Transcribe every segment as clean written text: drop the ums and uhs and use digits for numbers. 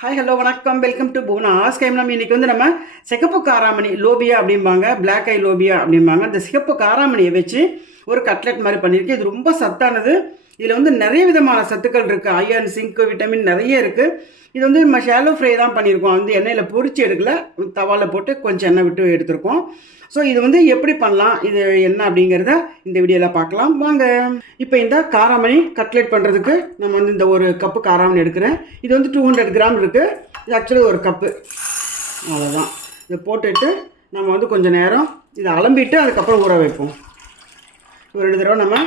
Hi hello வணக்கம் welcome to Bhuvana's கைம். இன்றைக்கி நம்ம சிகப்பு காராமணி லோபியா அப்படிம்பாங்க, பிளாக் ஐ லோபியா அப்படிம்பாங்க. அந்த சிகப்பு காராமணியை வச்சு ஒரு கட்லெட் மாதிரி பண்ணியிருக்கேன். இது ரொம்ப சத்தானது. இதில் நிறைய விதமான சத்துக்கள் இருக்குது. அயர்ன், சிங்க், விட்டமின் நிறைய இருக்குது. இது நம்ம ஷாலோ ஃப்ரை தான் பண்ணியிருக்கோம். எண்ணெயில் பொரிச்சு எடுக்கல, தவாவில் போட்டு கொஞ்சம் எண்ணெய் விட்டு எடுத்துருக்கோம். ஸோ இது எப்படி பண்ணலாம், இது என்ன அப்படிங்கிறத இந்த வீடியோவில் பார்க்கலாம் வாங்க. இப்போ இந்த காராமணி கட்லெட் பண்ணுறதுக்கு நம்ம இந்த ஒரு கப்பு காராமணி எடுக்கிறேன். இது 200 கிராம் இருக்குது. இது ஆக்சுவலி ஒரு கப்பு, அவ்வளோதான். இதை போட்டுட்டு நம்ம கொஞ்சம் நேரம் இதை அலம்பிட்டு அதுக்கப்புறம் ஊற வைப்போம். ஒரு 2 தடவை நம்ம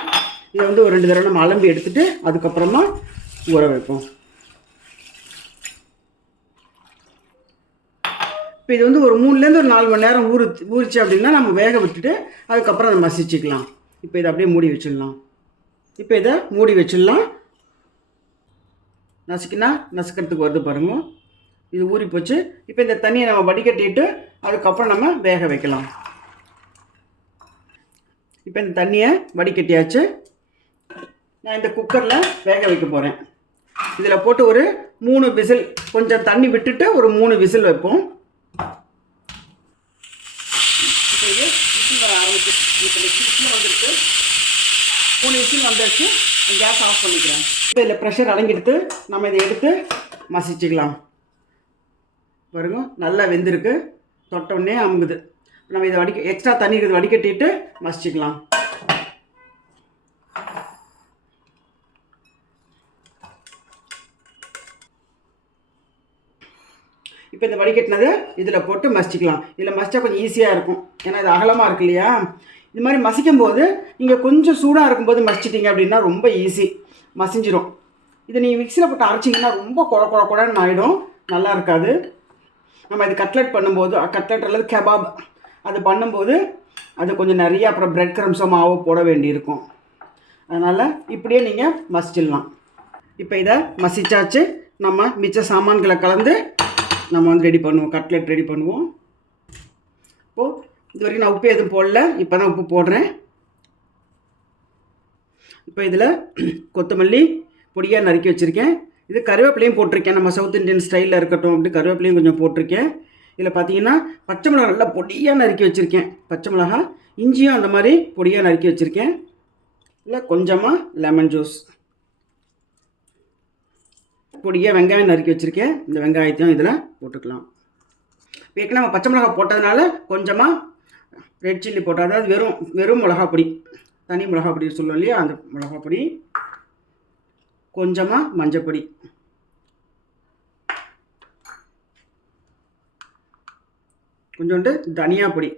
இதை ஒரு 2 தடவை நம்ம அலம்பி எடுத்துகிட்டு அதுக்கப்புறமா ஊற வைப்போம். இப்போ இது ஒரு 3லேருந்து ஒரு 4 மணி நேரம் ஊறிச்சு அப்படின்னா நம்ம வேக விட்டுட்டு அதுக்கப்புறம் அதை மசிச்சுக்கலாம். இப்போ இதை அப்படியே மூடி வச்சிடலாம். நசுக்கிறதுக்கு வருது பாருங்க. இது ஊறி போச்சு. இப்போ இந்த தண்ணியை நம்ம வடிகட்டிட்டு அதுக்கப்புறம் நம்ம வேக வைக்கலாம். இப்போ இந்த தண்ணியை வடிகட்டியாச்சு. நான் இந்த குக்கரில் வேக வைக்க போகிறேன். இதில் போட்டு ஒரு 3 விசில், கொஞ்சம் தண்ணி விட்டுட்டு ஒரு 3 விசில் வைப்போம். இது விசில் வர ஆரம்பிச்சு, இப்போ விசில் வந்துருக்கு. 3 விசில் வந்துருச்சு. கேஸ் ஆஃப் பண்ணிக்கிறேன். இப்போ இதில் ப்ரெஷர் அடங்கிடுத்து. நம்ம இதை எடுத்து மசிச்சுக்கலாம். பாருங்க, நல்லா வெந்திருக்கு. தொட்டோடனே அமுகுது. நம்ம இதை எக்ஸ்ட்ரா தண்ணி இருக்குது, வடிகட்டிட்டு மசிச்சுக்கலாம். இப்போ இந்த வடிகட்டினதை இதில் போட்டு மசிச்சுக்கலாம். இதில் மசிச்சா கொஞ்சம் ஈஸியாக இருக்கும். ஏன்னா இது அகலமாக இருக்கு இல்லையா. இது மாதிரி மசிக்கும் போது நீங்கள் கொஞ்சம் சூடாக இருக்கும்போது மசிச்சிட்டிங்க அப்படின்னா ரொம்ப ஈஸி, மசிஞ்சிடும். இது நீங்கள் மிக்சியில் போட்டு அரைச்சிங்கன்னா ரொம்ப குழன்னு ஆகிடும், நல்லா இருக்காது. நம்ம இது கட்லெட் பண்ணும்போது, கட்லெட் அல்லது கெபாப் அது பண்ணும்போது அது கொஞ்சம் நிறைய அப்புறம் பிரெட் க்ரம்ஸோ மாவோ போட வேண்டியிருக்கும். அதனால் இப்படியே நீங்கள் மசிச்சிடலாம். இப்போ இதை மசிச்சாச்சு. நம்ம மிச்ச சாமான்களை கலந்து நம்ம ரெடி பண்ணுவோம், கட்லெட் ரெடி பண்ணுவோம். இப்போது இது வரைக்கும் நான் உப்பு எதுவும் போடல, இப்போ தான் உப்பு போடுறேன். இப்போ இதில் கொத்தமல்லி பொடியாக நறுக்கி வச்சுருக்கேன். இது கருவேப்பிலையும் போட்டிருக்கேன். நம்ம சவுத் இண்டியன் ஸ்டைலில் இருக்கட்டும் அப்படி கருவேப்பிலையும் கொஞ்சம் போட்டிருக்கேன். இதில் பார்த்தீங்கன்னா பச்சை மிளகா நல்லா பொடியாக நறுக்கி வச்சுருக்கேன். பச்சை மிளகா, இஞ்சியும் அந்த மாதிரி பொடியாக நறுக்கி வச்சுருக்கேன். இல்லை கொஞ்சமாக லெமன் ஜூஸ், பொடியாக வெங்காயம் நறுக்கி வச்சுருக்கேன். இந்த வெங்காயத்தையும் இதில் போட்டுக்கலாம். ஏற்கனவே நம்ம பச்சை மிளகா போட்டதுனால கொஞ்சமாக ரெட் சில்லி போட்டால், அதாவது வெறும் மிளகா பொடி, தனி மிளகா பொடி சொல்லுவோம் இல்லையா, அந்த மிளகா பொடி, கொஞ்சமாக மஞ்சப்பொடி, கொஞ்சோண்டு தனியா பொடி.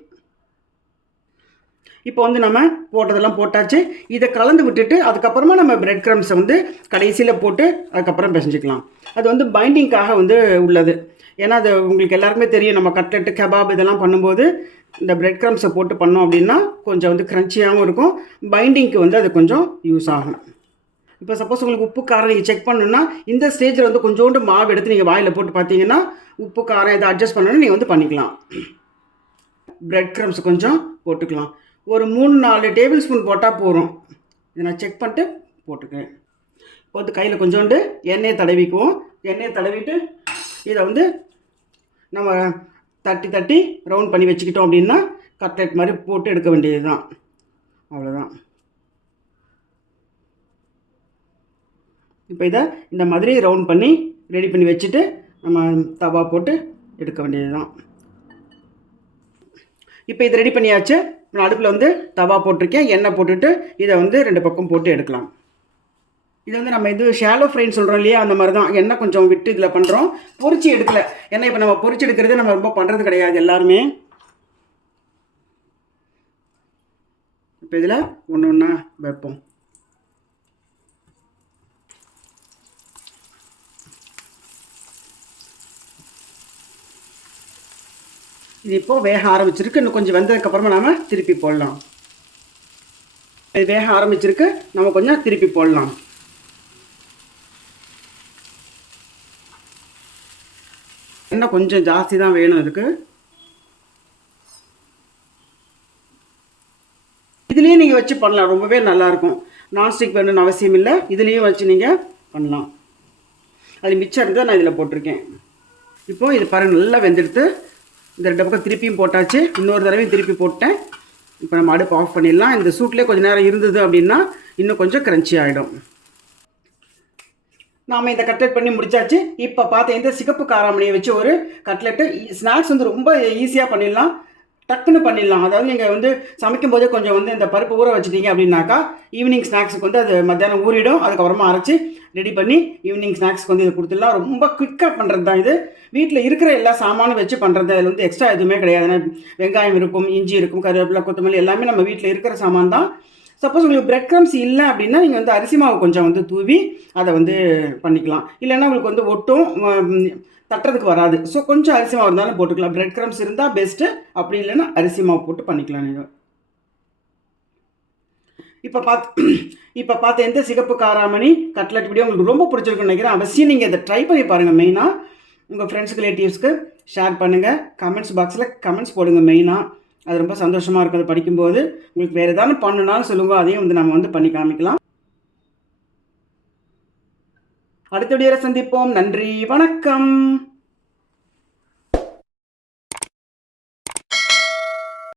இப்போ நம்ம போட்டதெல்லாம் போட்டாச்சு. இதை கலந்து விட்டுட்டு அதுக்கப்புறமா நம்ம பிரெட் க்ரம்ஸை கடைசியில் போட்டு அதுக்கப்புறம் பிசைஞ்சிக்கலாம். அது பைண்டிங்காக உள்ளது. ஏன்னா அது உங்களுக்கு எல்லாருக்குமே தெரியும், நம்ம கட்லெட்டு கெபாப் இதெல்லாம் பண்ணும்போது இந்த பிரெட் க்ரம்ஸை போட்டு பண்ணோம் அப்படின்னா கொஞ்சம் க்ரன்ச்சியாகவும் இருக்கும். பைண்டிங்க்கு அது கொஞ்சம் யூஸ் ஆகும். இப்போ சப்போஸ் உங்களுக்கு உப்பு காரம் நீங்கள் செக் பண்ணணுன்னா இந்த ஸ்டேஜில் கொஞ்சோண்டு மாவு எடுத்து நீங்கள் வாயில் போட்டு பார்த்தீங்கன்னா உப்பு காரம் இதை அட்ஜஸ்ட் பண்ணணும்னு நீங்கள் பண்ணிக்கலாம். பிரெட் க்ரம்ஸ் கொஞ்சம் போட்டுக்கலாம். ஒரு 3-4 டேபிள் ஸ்பூன் போட்டால் போதும். இதை நான் செக் பண்ணிட்டு போட்டுக்கிறேன். இப்போ கையில் கொஞ்சோண்டு எண்ணெயை தடவிக்குவோம். எண்ணெயை தடவிட்டு இதை நம்ம தட்டி ரவுண்ட் பண்ணி வச்சுக்கிட்டோம் அப்படின்னா கட்லெட் மாதிரி போட்டு எடுக்க வேண்டியது தான். அவ்வளோதான். இப்போ இதை இந்த மாதிரி ரவுண்ட் பண்ணி ரெடி பண்ணி வச்சுட்டு நம்ம தவா போட்டு எடுக்க வேண்டியது தான். இப்போ இது ரெடி பண்ணியாச்சு. நான் அடுப்பில் தவா போட்டிருக்கேன். எண்ணெய் போட்டுட்டு இதை 2 பக்கம் போட்டு எடுக்கலாம். இது நம்ம ஷாலோ ஃப்ரைன்னு சொல்கிறோம் இல்லையா, அந்த மாதிரி தான். எண்ணெய் கொஞ்சம் விட்டு இதில் பண்ணுறோம், பொரிச்சு எடுக்கல. ஏன்னா இப்போ நம்ம பொரிச்சு எடுக்கிறது நம்ம ரொம்ப பண்ணுறது கிடையாது எல்லாருமே. இப்போ இதில் ஒன்று ஒன்றா வைப்போம். இது இப்போது வேக ஆரம்பிச்சிருக்கு. இன்னும் கொஞ்சம் வெந்ததுக்கப்புறமா நாம் திருப்பி போடலாம். இது வேக ஆரம்பிச்சிருக்கு, நம்ம கொஞ்சம் திருப்பி போடலாம். இன்னும் கொஞ்சம் ஜாஸ்தி தான் வேணும் அதுக்கு. இதுலேயும் நீங்கள் வச்சு பண்ணலாம், ரொம்பவே நல்லாயிருக்கும். நான்ஸ்டிக் வேணும்னு அவசியம் இல்லை, இதுலேயும் வச்சு நீங்கள் பண்ணலாம். அது மிச்சம் இருந்தால் நான் இதில் போட்டிருக்கேன். இப்போது இது பாருங்கள் நல்லா வெந்தெடுத்து இந்த 2 பக்கம் திருப்பியும் போட்டாச்சு. இன்னொரு தடவையும் திருப்பி போட்டேன். இப்போ நம்ம அடுப்பு ஆஃப் பண்ணிடலாம். இந்த சூட்லேயே கொஞ்சம் நேரம் இருந்தது அப்படின்னா இன்னும் கொஞ்சம் க்ரன்ச்சி ஆகிடும். நாம் இந்த கட்லெட் பண்ணி முடிச்சாச்சு. இப்போ பார்த்த இந்த சிகப்பு காராமணியை வச்சு ஒரு கட்லெட்டு ஸ்நாக்ஸ் வந்து ரொம்ப ஈஸியாக பண்ணிடலாம், டக்குன்னு பண்ணிடலாம். அதாவது நீங்கள் வந்து சமைக்கும் போதே கொஞ்சம் வந்து இந்த பருப்பு ஊற வச்சிட்டீங்க அப்படின்னாக்கா ஈவினிங் ஸ்நாக்ஸுக்கு வந்து அது மத்தியானம் ஊறிடும். அதுக்கப்புறமா அரைச்சி ரெடி பண்ணி ஈவினிங் ஸ்நாக்ஸ்க்கு வந்து இதை கொடுத்துடலாம். ரொம்ப குயிக்காக பண்ணுறது தான் இது. வீட்டில் இருக்கிற எல்லா சாமானும் வச்சு பண்ணுறது. அதில் வந்து எக்ஸ்ட்ரா எதுவுமே கிடையாது. ஏன்னா வெங்காயம் இருக்கும், இஞ்சி இருக்கும், கருவேப்பிலை, கொத்தமல்லி எல்லாமே நம்ம வீட்டில் இருக்கிற சாமான் தான். சப்போஸ் உங்களுக்கு பிரெட் க்ரம்ஸ் இல்லை அப்படின்னா நீங்கள் வந்து அரிசி மாவு கொஞ்சம் வந்து தூவி அதை வந்து பண்ணிக்கலாம். இல்லைன்னா உங்களுக்கு வந்து ஒட்டும் தட்டுறதுக்கு வராது. ஸோ கொஞ்சம் அரிசி மாவு இருந்தாலும் போட்டுக்கலாம். பிரெட் க்ரம்ஸ் இருந்தால் பெஸ்ட்டு, அப்படி இல்லைன்னா அரிசி மாவு போட்டு பண்ணிக்கலாம் நீங்கள். இப்போ பார்த்த எந்த சிகப்பு காராமணி கட்லெட் வீடியோ உங்களுக்கு ரொம்ப பிடிச்சிருக்குன்னு நினைக்கிறேன். அவசியம் நீங்கள் இதை ட்ரை பண்ணி பாருங்கள். மெயினாக உங்கள் ஃப்ரெண்ட்ஸுக்கு ரிலேட்டிவ்ஸ்க்கு ஷேர் பண்ணுங்கள். கமெண்ட்ஸ் பாக்ஸில் கமெண்ட்ஸ் போடுங்க. மெயினாக அது ரொம்ப சந்தோஷமாக இருக்குது படிக்கும்போது. உங்களுக்கு வேறு ஏதாவது பண்ணணுன்னாலும் சொல்லுங்கள், அதையும் வந்து நம்ம வந்து பண்ணி காமிக்கலாம். அடுத்த வீடியோவில் சந்திப்போம். நன்றி, வணக்கம்.